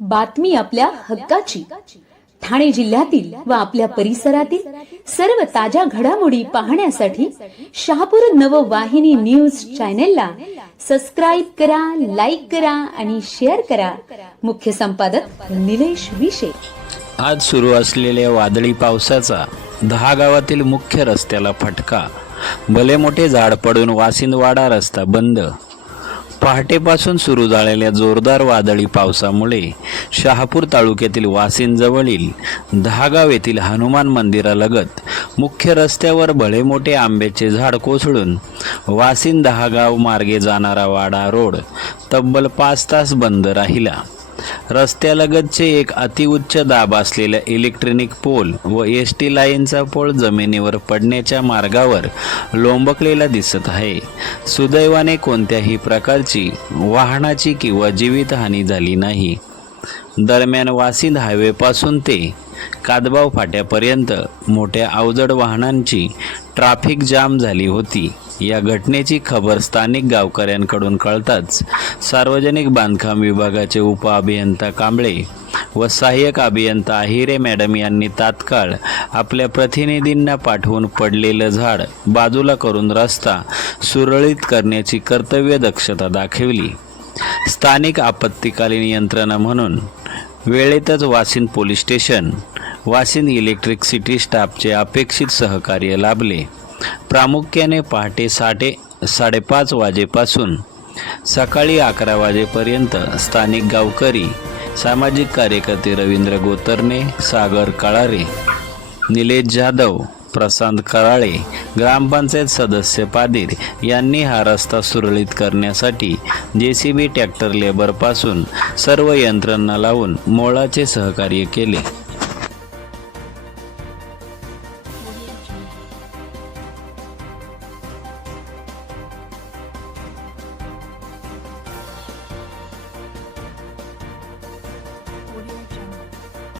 बातमी आपल्या हक्काची. ठाणे जिल्ह्यातील व आपल्या परिसरातील सर्व ताज्या घडामोडी पाहण्यासाठी शहापूर नववाहिनी न्यूज चॅनेलला सबस्क्राईब करा लाईक करा आणि शेअर करा. मुख्य संपादक निलेश विशे. आज सुरू असलेल्या वादळी पावसाचा दहा गावातील मुख्य रस्त्याला फटका. भले मोठे झाड पडून वासिंदवाडा रस्ता बंद पहाटेपासून सुरू झालेल्या जोरदार वादळी पावसामुळे शहापूर तालुक्यातील वासिंजवळील दहागाव येथील हनुमान मंदिरालगत मुख्य रस्त्यावर भले मोठे आंब्याचे झाड कोसळून वासिन दहागाव मार्गे जाणारा वाडा रोड तब्बल पाच तास बंद राहिला. रस्त्यालगतचे एक अतिउच्च दाब असलेल्या इलेक्ट्रॉनिक पोल व एस टी लाईनचा पोल जमिनीवर पडण्याच्या मार्गावर लोंबकलेला दिसत आहे. सुदैवाने कोणत्याही प्रकारची वाहनाची किंवा जीवितहानी झाली नाही. दरम्यान वासिंद हायवेपासून ते कादबाव फाट्यापर्यंत मोठ्या अवजड वाहनांची ट्राफिक जाम झाली होती. या घटनेची खबर स्थानिक गावकऱ्यांकडून कळताच सार्वजनिक बांधकाम विभागाचे उपअभियंता कांबळे व सहाय्यक अभियंता अहिरे मॅडम यांनी तात्काळ आपल्या प्रतिनिधींना पाठवून पडलेलं झाड बाजूला करून रस्ता सुरळीत करण्याची कर्तव्य दक्षता दाखवली. स्थानिक आपत्तीकालीन यंत्रणा म्हणून वेळेतच Vasin police station Vasin electric city स्टाफचे अपेक्षित सहकार्य लाभले. प्रामुख्याने पहाटे साडे साडेपाच वाजेपासून सकाळी अकरा वाजेपर्यंत स्थानिक गावकरी सामाजिक कार्यकर्ते रवींद्र गोतरणे सागर काळारे निलेश जाधव प्रशांत कराळे ग्रामपंचायत सदस्य पादीर यांनी हा रस्ता सुरळीत करण्यासाठी जे सी बी ट्रॅक्टर लेबरपासून सर्व यंत्रणा लावून मोळाचे सहकार्य केले.